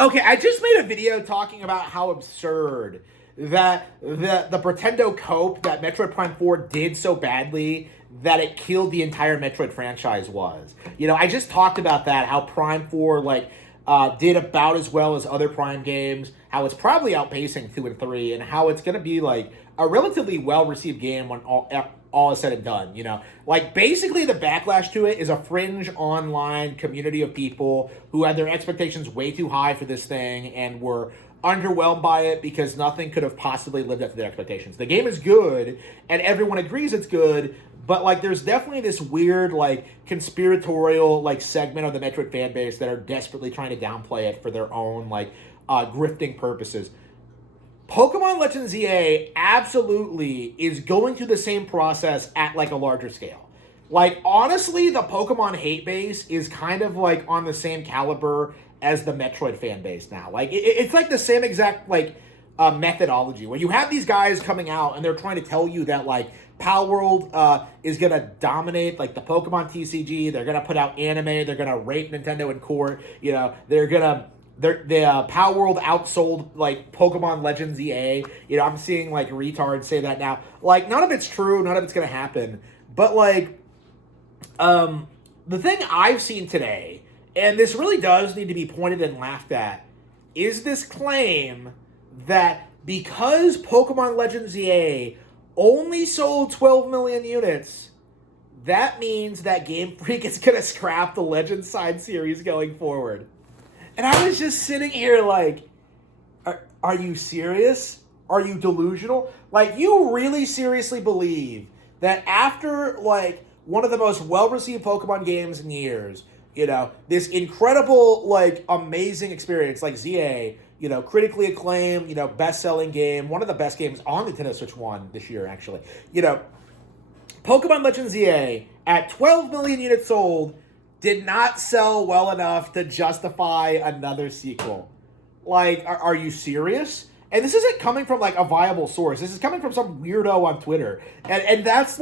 Okay, I just made a video talking about how absurd that the Pretendo cope that Metroid Prime 4 did so badly that it killed the entire Metroid franchise was. I just talked about that, how Prime 4 did about as well as other Prime games, how it's probably outpacing 2 and 3, and how it's going to be like a relatively well-received game when all is said and done. Basically the backlash to it is a fringe online community of people who had their expectations way too high for this thing and were underwhelmed by it because nothing could have possibly lived up to their expectations. The game is good and everyone agrees it's good, but there's definitely this weird conspiratorial segment of the Metroid fan base that are desperately trying to downplay it for their own grifting purposes. Pokemon Legends EA absolutely is going through the same process at a larger scale. Honestly, the Pokemon hate base is kind of on the same caliber as the Metroid fan base now. It's the same exact methodology where you have these guys coming out and they're trying to tell you that Pal World is gonna dominate the Pokemon TCG. They're gonna put out anime. They're gonna rape Nintendo in court. The Power World outsold Pokemon Legends EA. I'm seeing retards say that now. None of it's true. None of it's gonna happen. But the thing I've seen today, and this really does need to be pointed and laughed at, is this claim that because Pokemon Legends EA only sold 12 million units, that means that Game Freak is gonna scrap the Legends side series going forward. And I was just sitting here are you serious? Are you delusional? You really seriously believe that after, one of the most well-received Pokemon games in years, this incredible, amazing experience, ZA, critically acclaimed, best-selling game, one of the best games on Nintendo Switch 1 this year, actually. Pokemon Legends ZA, at 12 million units sold, did not sell well enough to justify another sequel. Are you serious? And this isn't coming from a viable source. This is coming from some weirdo on Twitter. And that's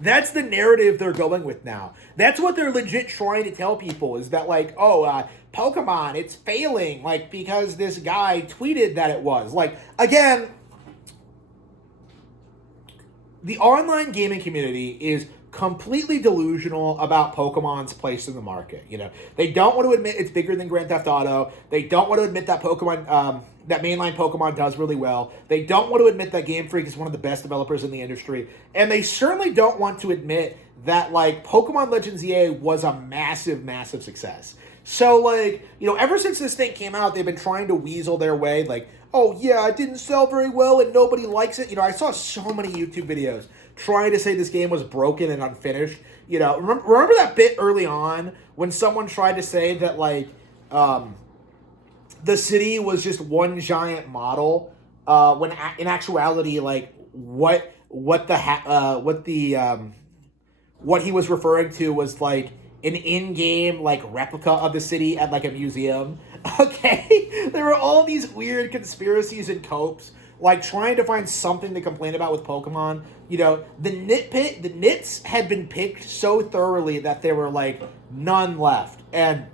that's the narrative they're going with now. That's what they're legit trying to tell people is that Pokemon, it's failing because this guy tweeted that it was. Again, the online gaming community is completely delusional about Pokemon's place in the market. They don't want to admit it's bigger than Grand Theft Auto. They don't want to admit that Pokemon, that mainline Pokemon does really well. They don't want to admit that Game Freak is one of the best developers in the industry. And they certainly don't want to admit that Pokemon Legends EA was a massive, massive success. So ever since this thing came out, they've been trying to weasel their way oh yeah, it didn't sell very well and nobody likes it. I saw so many YouTube videos trying to say this game was broken and unfinished. Remember that bit early on when someone tried to say that the city was just one giant model, when in actuality what he was referring to was an in-game replica of the city at a museum. Okay, there were all these weird conspiracies and copes trying to find something to complain about with Pokemon. The nits had been picked so thoroughly that there were none left, and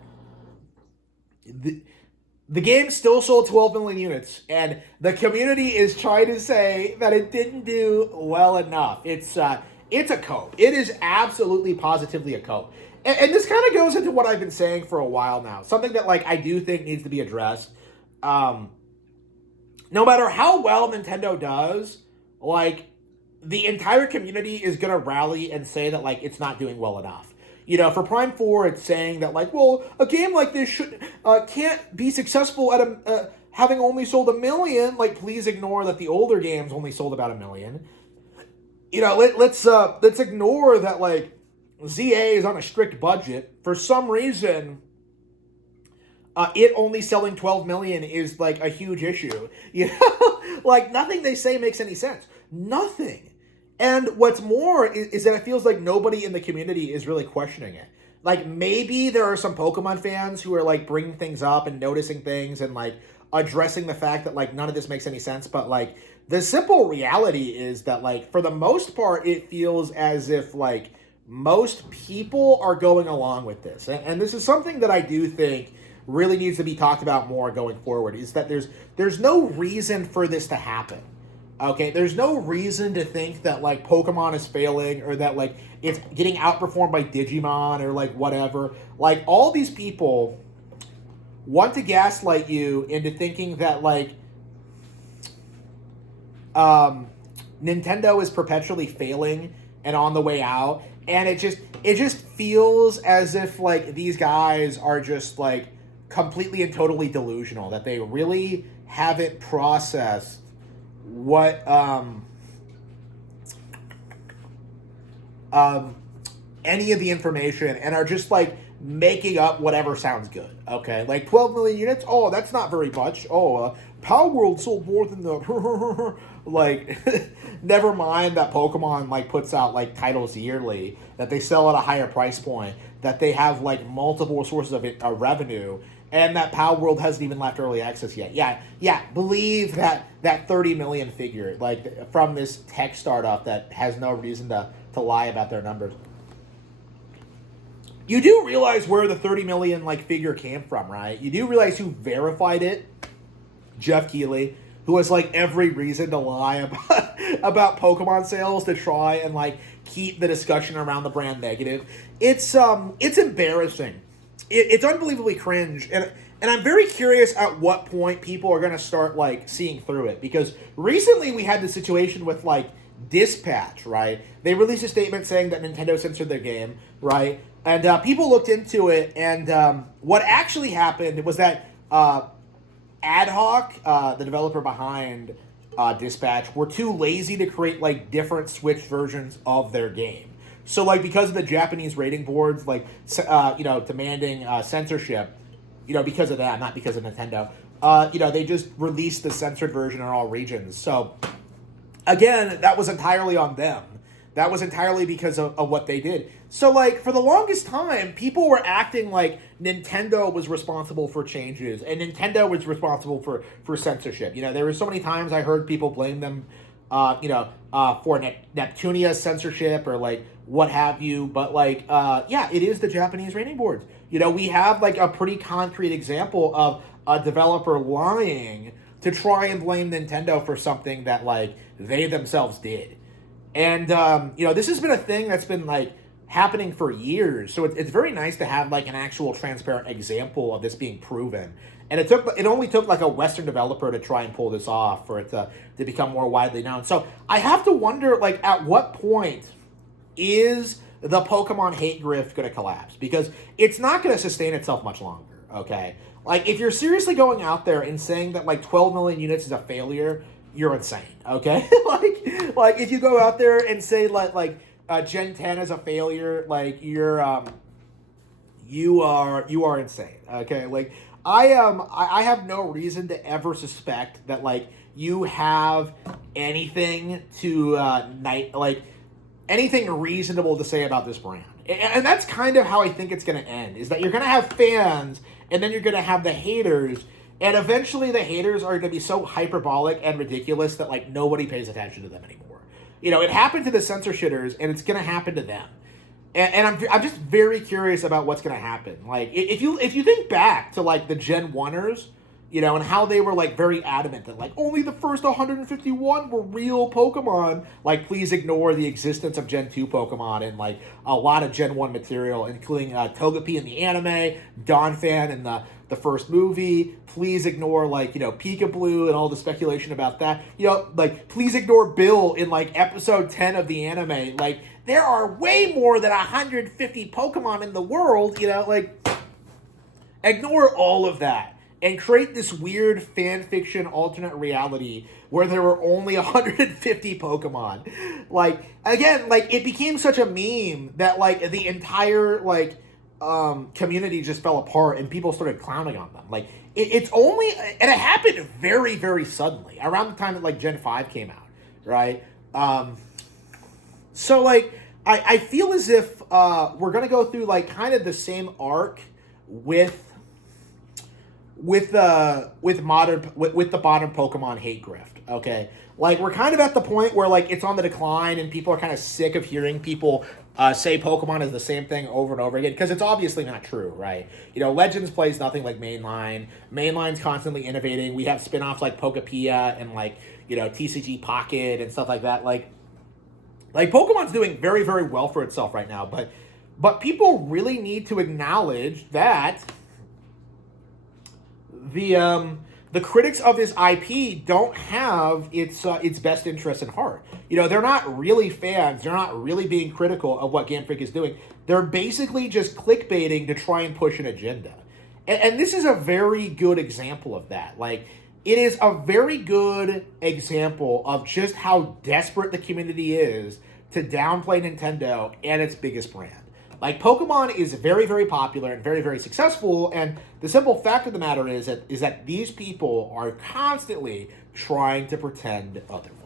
the game still sold 12 million units, and the community is trying to say that it didn't do well enough. It's a cope. It is absolutely positively a cope. And this kind of goes into what I've been saying for a while now. Something that I do think needs to be addressed. No matter how well Nintendo does, the entire community is going to rally and say that it's not doing well enough. For Prime 4, it's saying that well, a game like this can't be successful at having only sold 1 million. Please ignore that the older games only sold about 1 million. Let's ignore that ZA is on a strict budget. For some reason, it only selling 12 million is a huge issue. Nothing they say makes any sense. Nothing. And what's more is that it feels like nobody in the community is really questioning it. Maybe there are some Pokemon fans who are bringing things up and noticing things and addressing the fact that none of this makes any sense. But the simple reality is that for the most part, it feels as if most people are going along with this. And this is something that I do think really needs to be talked about more going forward is that there's no reason for this to happen. Okay, there's no reason to think that like Pokemon is failing or that like it's getting outperformed by Digimon or like whatever. Like all these people want to gaslight you into thinking that like Nintendo is perpetually failing and on the way out, and it just feels as if like these guys are just like completely and totally delusional, that they really haven't processed what any of the information and are just like making up whatever sounds good. Okay, like 12 million units. Oh, that's not very much. Oh, Power World sold more than the like. Never mind that Pokemon like puts out like titles yearly, that they sell at a higher price point, that they have like multiple sources of revenue, and that Power World hasn't even left early access yet. Yeah. Believe that 30 million figure, like from this tech startup that has no reason to lie about their numbers. You do realize where the 30 million like figure came from, right? You do realize who verified it? Jeff Keighley, who has like every reason to lie about Pokemon sales to try and like keep the discussion around the brand negative. It's embarrassing. It's unbelievably cringe, and I'm very curious at what point people are going to start like seeing through it, because recently we had the situation with like Dispatch, right? They released a statement saying that Nintendo censored their game, right? And people looked into it, and what actually happened was that Ad Hoc, the developer behind Dispatch, were too lazy to create like different Switch versions of their game. So like because of the Japanese rating boards like demanding censorship, because of that, not because of Nintendo, they just released the censored version in all regions. So again, that was entirely on them. That was entirely because of what they did. So, like, for the longest time, people were acting like Nintendo was responsible for changes, and Nintendo was responsible for censorship. There were so many times I heard people blame them, for Neptunia's censorship or, like, what have you. But, like, it is the Japanese rating boards. We have, like, a pretty concrete example of a developer lying to try and blame Nintendo for something that, like, they themselves did. And, this has been a thing that's been, like, happening for years. So it's very nice to have, like, an actual transparent example of this being proven. And it only took, like, a Western developer to try and pull this off for it to become more widely known. So I have to wonder, like, at what point is the Pokemon hate grift going to collapse? Because it's not going to sustain itself much longer, okay? Like, if you're seriously going out there and saying that, like, 12 million units is a failure, you're insane, okay? like if you go out there and say like Gen 10 is a failure, like you are insane, okay? Like I have no reason to ever suspect that like you have anything to anything reasonable to say about this brand. And that's kind of how I think it's going to end, is that you're going to have fans and then you're going to have the haters. And eventually the haters are going to be so hyperbolic and ridiculous that, like, nobody pays attention to them anymore. It happened to the censor shitters, and it's going to happen to them. And I'm just very curious about what's going to happen. Like, if you think back to, like, the Gen 1ers, and how they were, like, very adamant that, like, only the first 151 were real Pokemon. Like, please ignore the existence of Gen 2 Pokemon and, like, a lot of Gen 1 material, including Togepi in the anime, Donphan in the first movie. Please ignore, like, Peekaboo and all the speculation about that. Like, please ignore Bill in, like, episode 10 of the anime. Like, there are way more than 150 Pokemon in the world, like, ignore all of that and create this weird fan fiction alternate reality where there were only 150 Pokemon. Like, again, like, it became such a meme that, like, the entire, like, community just fell apart and people started clowning on them. Like, it's only, and it happened very, very suddenly around the time that, like, Gen 5 came out, right? So, like, I feel as if we're going to go through, like, kind of the same arc with with the modern with the modern Pokemon hate grift. Okay, like we're kind of at the point where like it's on the decline, and people are kind of sick of hearing people say Pokemon is the same thing over and over again, because it's obviously not true, right? You know, Legends plays nothing like Mainline. Mainline's constantly innovating. We have spin-offs like Pokepia and like, you know, TCG Pocket and stuff like that. Like Pokemon's doing very, very well for itself right now, but people really need to acknowledge that the critics of this IP don't have its best interest in heart. You know, they're not really fans. They're not really being critical of what Game Freak is doing. They're basically just clickbaiting to try and push an agenda. And this is a very good example of that. Like, it is a very good example of just how desperate the community is to downplay Nintendo and its biggest brand. Like, Pokemon is very, very popular and very, very successful, and the simple fact of the matter is that these people are constantly trying to pretend otherwise.